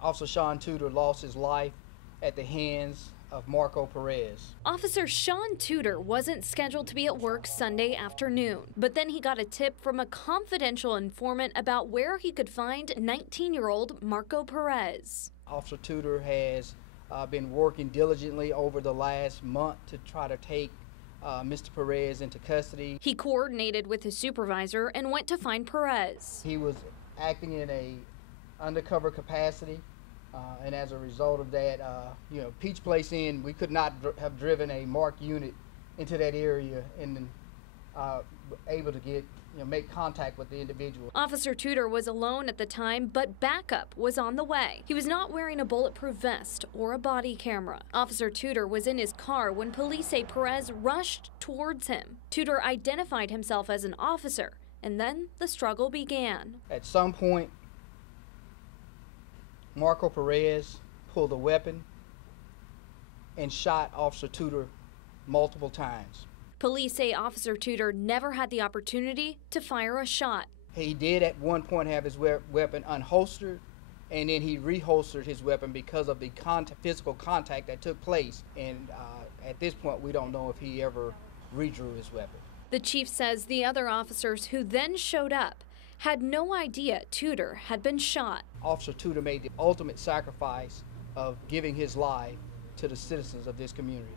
Officer Sean Tuder lost his life at the hands of Marco Perez. Officer Sean Tuder wasn't scheduled to be at work Sunday afternoon, but then he got a tip from a confidential informant about where he could find 19-year-old Marco Perez. Officer Tuder has been working diligently over the last month to try to take Mr. Perez into custody. He coordinated with his supervisor and went to find Perez. He was acting in a undercover capacity. And as a result of that, Peach Place Inn, we could not have driven a marked unit into that area and able to get, make contact with the individual. Officer Tuder was alone at the time, but backup was on the way. He was not wearing a bulletproof vest or a body camera. Officer Tuder was in his car when police say Perez rushed towards him. Tuder identified himself as an officer, and then the struggle began. At some point, Marco Perez pulled a weapon and shot Officer Tuder multiple times. Police say Officer Tuder never had the opportunity to fire a shot. He did at one point have his weapon unholstered, and then he reholstered his weapon because of the physical contact that took place. And at this point, we don't know if he ever redrew his weapon. The chief says the other officers who then showed up had no idea Tuder had been shot. Officer Tuder made the ultimate sacrifice of giving his life to the citizens of this community.